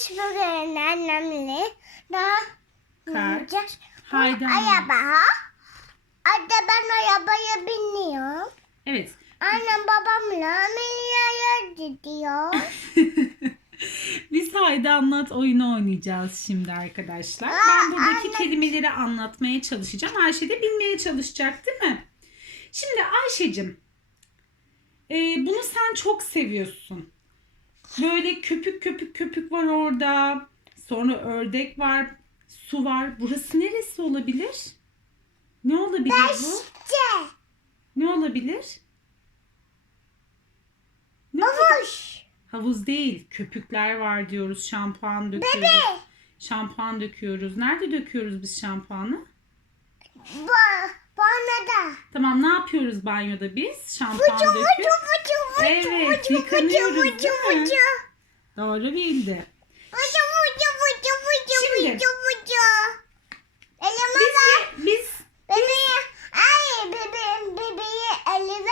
Biz bugün annemle daha. Bu Haydi. Araba. Anne ben arabaya biniyorum. Evet. Annem babamla Milya'ya gidiyor. Biz Haydi Anlat oyunu oynayacağız şimdi arkadaşlar. Aa, Ben buradaki anne. kelimeleri anlatmaya çalışacağım. Ayşe de bilmeye çalışacak değil mi? Şimdi Ayşe'cim e, bunu sen çok seviyorsun. Böyle köpük köpük köpük var orada. Sonra ördek var. Su var. Burası neresi olabilir? Ne olabilir bu? İşte. Ne olabilir? Ne? Babuş. Havuz değil, köpükler var diyoruz. Şampuan döküyoruz. Bebe. Şampuan döküyoruz. Nerede döküyoruz biz şampuanı? Ba bana da. Tamam, ne yapıyoruz banyoda biz? Şampuan vucu döküyoruz. vucu vucu Evet, vucu yıkanıyoruz, vucu değil vucu mi? vucu. Doğru bildi. Vucu vucu vucu vucu Şimdi. vucu vucu. Elime Biz, ver. biz Bebeği. Ay bebeğim bebeği elime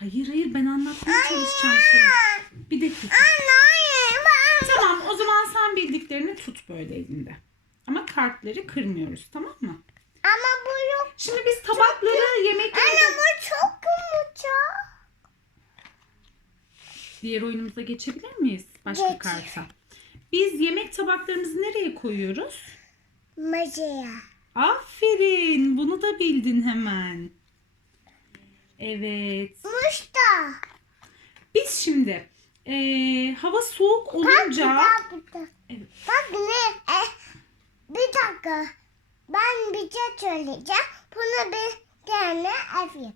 Hayır hayır ben anlatmaya çalışacağım sana. Bir dakika. Anne hayır. ben- Tamam o zaman sen bildiklerini tut böyle elinde. Ama kartları kırmıyoruz tamam mı? Ama bu yok. Şimdi biz tabakları, yemekleri... Anne bu çok yumuşak. Diğer oyunumuza geçebilir miyiz? Başka Geç. karta. Biz yemek tabaklarımızı nereye koyuyoruz? Masaya. Aferin. Bunu da bildin hemen. Evet. Muşta. Biz şimdi eee, hava soğuk olunca Bak bir dakika. Evet. Bak ne? E, bir dakika. Ben bir şey söyleyeceğim. Bunu bir tane ev yapacağım.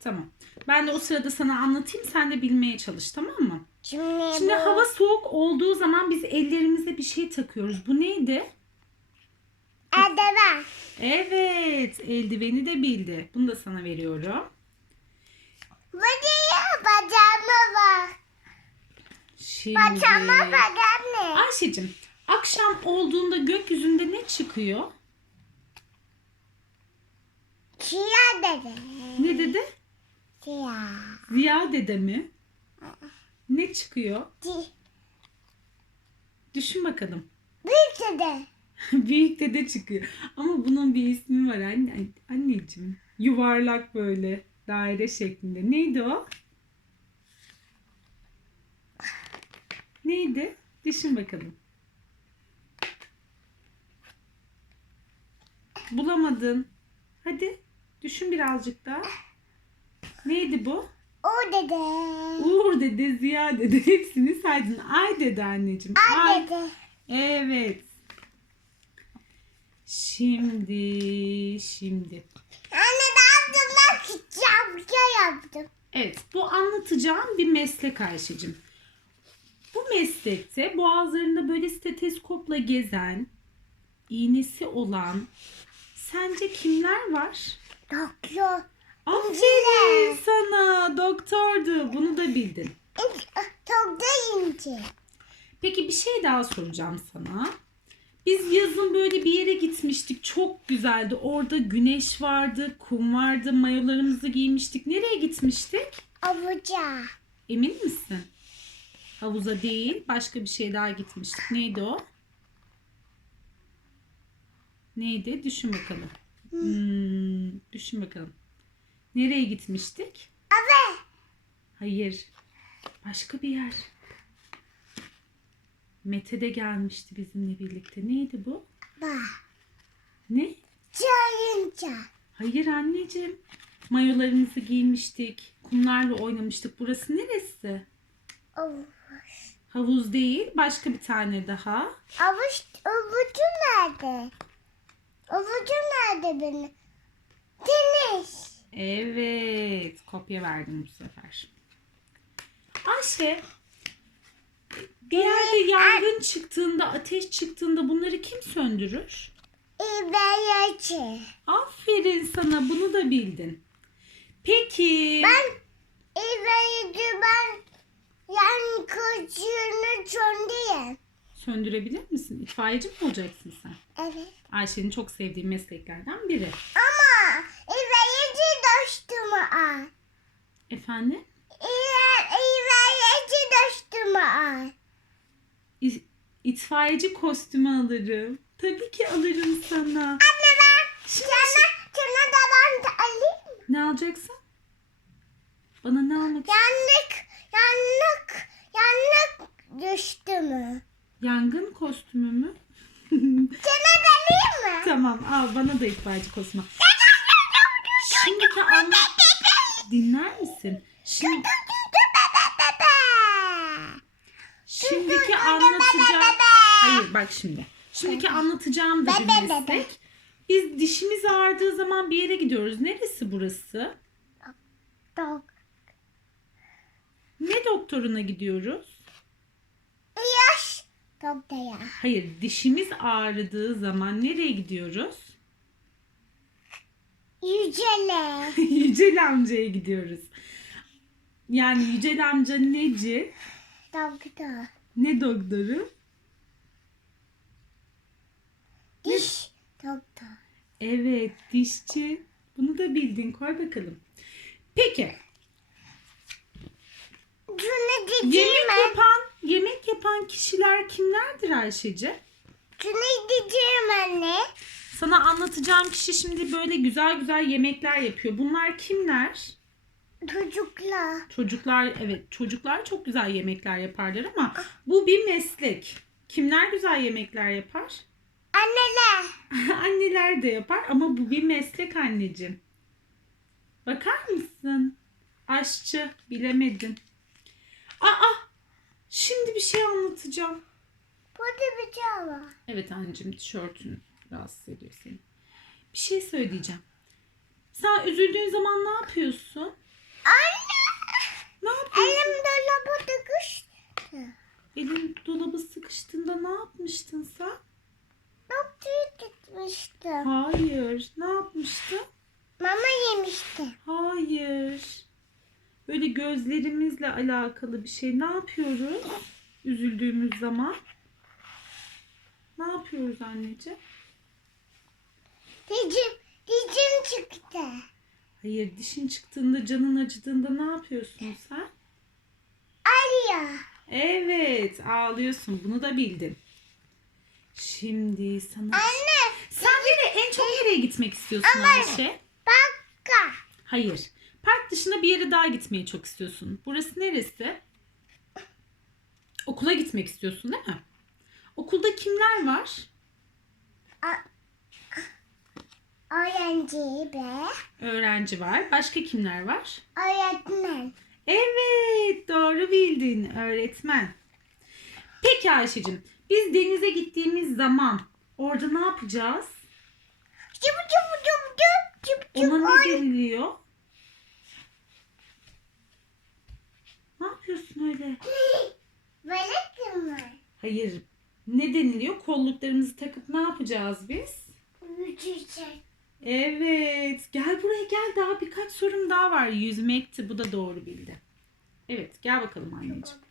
tamam. Ben de o sırada sana anlatayım. Sen de bilmeye çalış tamam mı? Şimdi, Şimdi bu hava soğuk olduğu zaman biz ellerimize bir şey takıyoruz. Bu neydi? eldiven. Evet. Eldiveni de bildi. Bunu da sana veriyorum. Bacaya bacağıma bak. Şimdi. Bacağıma bak anne. Ayşe'cim akşam olduğunda gökyüzünde ne çıkıyor? Siyah dede. Ne dedi? Siyah. Ziya dede mi? Ne çıkıyor? Di- Düşün bakalım. Büyük dede. Büyük dede çıkıyor. Ama bunun bir ismi var anne, anneciğim. Yuvarlak böyle daire şeklinde. Neydi o? Neydi? Düşün bakalım. Bulamadın. Hadi düşün birazcık daha. Neydi bu? O dede. Uğur dede, Ziya dede hepsini saydın. Ay dede anneciğim. Ay dede. Evet. Şimdi, şimdi. Anne ben küçük bir şey yaptım. Evet, bu anlatacağım bir meslek Ayşe'cim. Bu meslekte boğazlarında böyle steteskopla gezen, iğnesi olan sence kimler var? Doktor. Aferin sana, doktordu. Bunu da bildin. Çok da ince. Peki bir şey daha soracağım sana. Biz yazın böyle bir yere gitmiştik. Çok güzeldi. Orada güneş vardı, kum vardı. Mayolarımızı giymiştik. Nereye gitmiştik? Avuca. Emin misin? Havuza değil, başka bir şey daha gitmiştik. Neydi o? Neydi? Düşün bakalım. Hmm, düşün bakalım. Nereye gitmiştik? Ave. Hayır. Başka bir yer. Mete de gelmişti bizimle birlikte. Neydi bu? Bak. Ne? Çayınca. Hayır anneciğim. Mayolarımızı giymiştik. Kumlarla oynamıştık. Burası neresi? Avuç. Havuz değil. Başka bir tane daha. Avuç. Avucu nerede? Avucu nerede benim? Deniz. Evet. Kopya verdim bu sefer. Ayşe. Bir yerde yangın çıktığında, ateş çıktığında bunları kim söndürür? İbeyacı. Aferin sana. Bunu da bildin. Peki. Ben İbeyacı ben yan kocunu söndüreyim. Söndürebilir misin? İtfaiyeci mi olacaksın sen? Evet. Ayşe'nin çok sevdiği mesleklerden biri. Ama Dostumu al. Efendim? İbeyacı dostumu al. İ- İtfaiyeci kostümü alırım. Tabii ki alırım sana. Anne ben sana, sana da ben de alayım. mı? Ne alacaksın? Bana ne almak Yanlık, yanlık, yanlık düştü mü? Yangın kostümü mü? Sana da alayım mı? tamam al bana da itfaiyeci kostümü. Şimdiki anlat. Dinler misin? Şimdi, şimdiki anlatacağım. Hayır bak şimdi. Şimdiki anlatacağım da bir meslek. Biz dişimiz ağrıdığı zaman bir yere gidiyoruz. Neresi burası? Dok. Ne doktoruna gidiyoruz? Yaş. Doktora. Hayır, dişimiz ağrıdığı zaman nereye gidiyoruz? Yücele. Yücel amcaya gidiyoruz. Yani Yücel amca neci? Doktor. Ne doktoru? Diş. Doktor. Evet, dişçi. Bunu da bildin. Koy bakalım. Peki, diyeceğim yemek yapan, yemek yapan kişiler kimlerdir Ayşece? Şunu diyeceğim anne. Sana anlatacağım kişi şimdi böyle güzel güzel yemekler yapıyor. Bunlar kimler? Çocuklar. Çocuklar evet çocuklar çok güzel yemekler yaparlar ama bu bir meslek. Kimler güzel yemekler yapar? Anneler. Anneler de yapar ama bu bir meslek anneciğim. Bakar mısın? Aşçı bilemedin. Aa şimdi bir şey anlatacağım. Burada bir şey var. Evet anneciğim tişörtün rahatsız ediyor seni. Bir şey söyleyeceğim. Sen üzüldüğün zaman ne yapıyorsun? Anne. Ne yapıyorsun? Elim dolaba tıkıştı. Elin dolabı sıkıştığında ne yapmıştın sen? Doktora gitmiştim. Hayır. Ne yapmıştın? Mama yemişti. Hayır. Böyle gözlerimizle alakalı bir şey. Ne yapıyoruz? Üzüldüğümüz zaman. Ne yapıyoruz anneciğim? Dicim, dicim çıktı. Hayır dişin çıktığında canın acıdığında ne yapıyorsun sen? Arya. Evet ağlıyorsun. Bunu da bildin. Şimdi sana... Anne. Sen nereye, en çok nereye gitmek istiyorsun Ayşe? Bakka. Hayır. Park dışında bir yere daha gitmeyi çok istiyorsun. Burası neresi? Okula gitmek istiyorsun değil mi? Okulda kimler var? Öğrenci be. Öğrenci var. Başka kimler var? Öğretmen. Evet, doğru bildin. Öğretmen. Peki Ayşe'cim, biz denize gittiğimiz zaman orada ne yapacağız? Çıp çıp çıp çıp çıp çıp. Ona ne deniliyor? Ne yapıyorsun öyle? Böyle mi? Hayır. Ne deniliyor? Kolluklarımızı takıp ne yapacağız biz? Yüzecek. Evet. Gel buraya gel. Daha birkaç sorum daha var. Yüzmekti. Bu da doğru bildi. Evet. Gel bakalım anneciğim.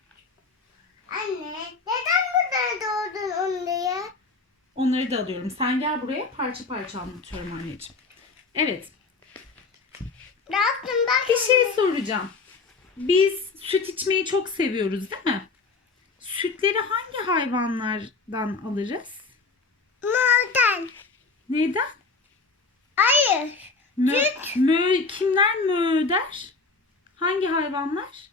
Anne neden doğdun onu diye? Onları da alıyorum. Sen gel buraya. Parça parça anlatıyorum anneciğim. Evet. Ne yaptın bak? Bir şey soracağım. Biz süt içmeyi çok seviyoruz değil mi? Sütleri hangi hayvanlardan alırız? Mırdan. Neyden? Hayır. Mö, mö, kimler mö der? Hangi hayvanlar?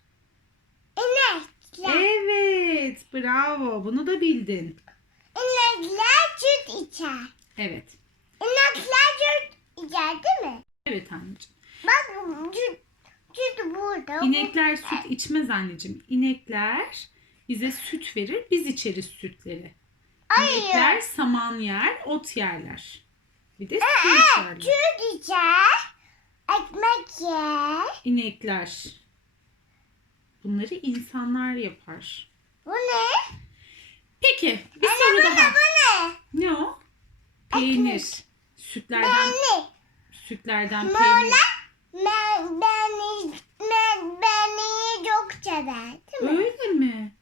İnekler. Evet. Bravo. Bunu da bildin. İnekler süt içer. Evet. İnekler süt içer değil mi? Evet anneciğim. Bak süt, süt burada. İnekler süt içmez anneciğim. İnekler bize süt verir. Biz içeriz sütleri. Hayır. İnekler saman yer, ot yerler. Bir de su içerler. süt içer. Ekmek yer. İnekler. Bunları insanlar yapar. Bu ne? Peki bir soru daha. bu ne? Ne o? Peynir. Sütlerden Beni. sütlerden Mola peynir. ben, beni, ben, beni çok sever değil mi? Öyle mi?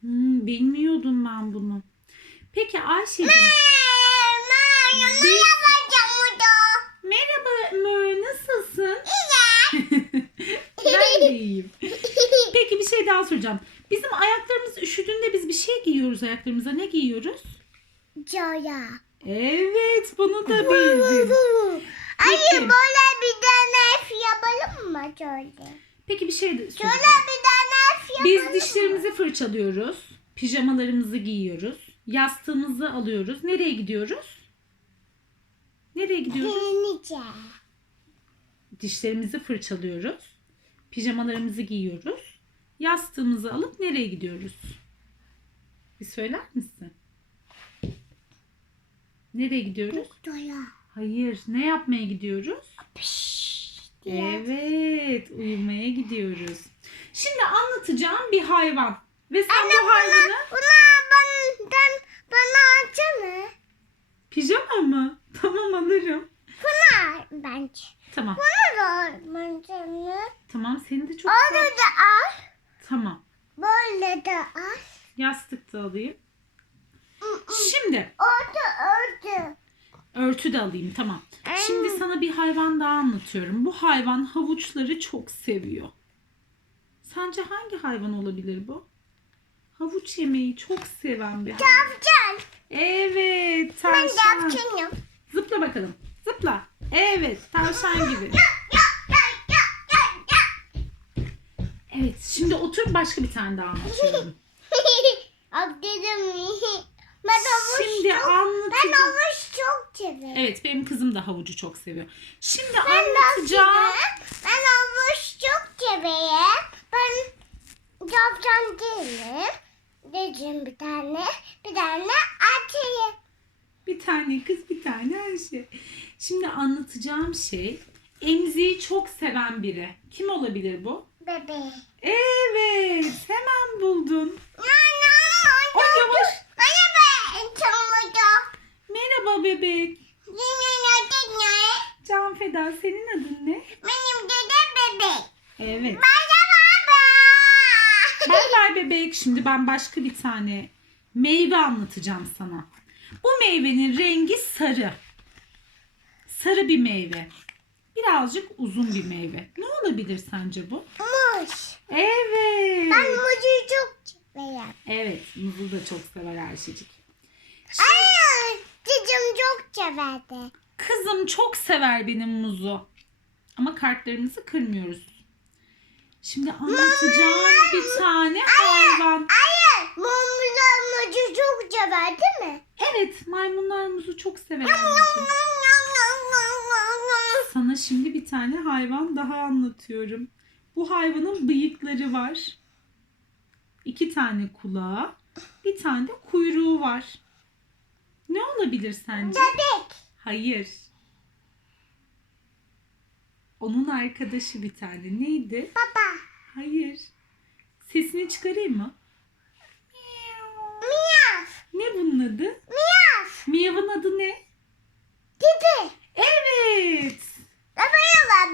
Hmm, bilmiyordum ben bunu. Peki Ayşe'cim. Yapacağım burada. Mö, nasılsın? İyi. ben de iyiyim. Peki bir şey daha soracağım. Bizim ayaklarımız üşüdüğünde biz bir şey giyiyoruz ayaklarımıza. Ne giyiyoruz? Joya. Evet bunu da bildin. Hayır böyle bir tane F yapalım mı şöyle? Peki bir şey de Şöyle soracağım. bir tane F yapalım Biz dişlerimizi fırçalıyoruz. Pijamalarımızı giyiyoruz. Yastığımızı alıyoruz. Nereye gidiyoruz? Nereye gidiyoruz? Kliniğe. Dişlerimizi fırçalıyoruz. Pijamalarımızı giyiyoruz. Yastığımızı alıp nereye gidiyoruz? Bir söyler misin? Nereye gidiyoruz? Joya. Hayır. Ne yapmaya gidiyoruz? Diye. Evet. Uyumaya gidiyoruz. Şimdi anlatacağım bir hayvan. Ve sen Anne bu hayvanı... Buna bana, bana açsana. Pijama mı? Tamam alırım. Buna bence. Tamam. Buna da. Tamam seni de çok Öyle de al. Tamam. Böyle de al. Yastık da alayım. Şimdi Orada orada. örtü de alayım tamam. Şimdi sana bir hayvan daha anlatıyorum. Bu hayvan havuçları çok seviyor. Sence hangi hayvan olabilir bu? Havuç yemeyi çok seven bir hayvan. Tavşan. Evet Ben tavşan. tavşanım. Zıpla bakalım. Zıpla. Evet tavşan gibi. Evet şimdi otur başka bir tane daha anlatıyorum. Ben havuç Şimdi çok, ben anlatacağım. havuç çok severim. Evet benim kızım da havucu çok seviyor. Şimdi Ben anlatacağım. Ben havuç çok severim. Ben tavşan değilim. Dedim bir tane. Bir tane atayım. Bir tane kız bir tane Ayşe. Şimdi anlatacağım şey emziği çok seven biri. Kim olabilir bu? Bebeğim. Evet hemen buldun. Anne, Ay yavaş. Anne ben çamurda. Merhaba bebek. Yine ne ne? Can Feda senin adın ne? Benim dede bebek. Evet. Bay bay bebek. Şimdi ben başka bir tane meyve anlatacağım sana. Bu meyvenin rengi sarı. Sarı bir meyve. Birazcık uzun bir meyve. Ne olabilir sence bu? Muz. Evet. Ben muzu çok severim. Evet. Muzu da çok sever Ayşecik. Ay, cicim çok severdi. Kızım çok sever benim muzu. Ama kartlarımızı kırmıyoruz. Şimdi anlatacağım bir tane hayvan. Hayır, mumlar muzu çok sever değil mi? Evet maymunlar muzu çok sever sana şimdi bir tane hayvan daha anlatıyorum. Bu hayvanın bıyıkları var. İki tane kulağı, bir tane de kuyruğu var. Ne olabilir sence? Bebek. Hayır. Onun arkadaşı bir tane. Neydi? Baba. Hayır. Sesini çıkarayım mı? Miyav. Ne bunun adı? Miyav. Miyav'ın adı ne? Kedi. Evet. Baba yalan.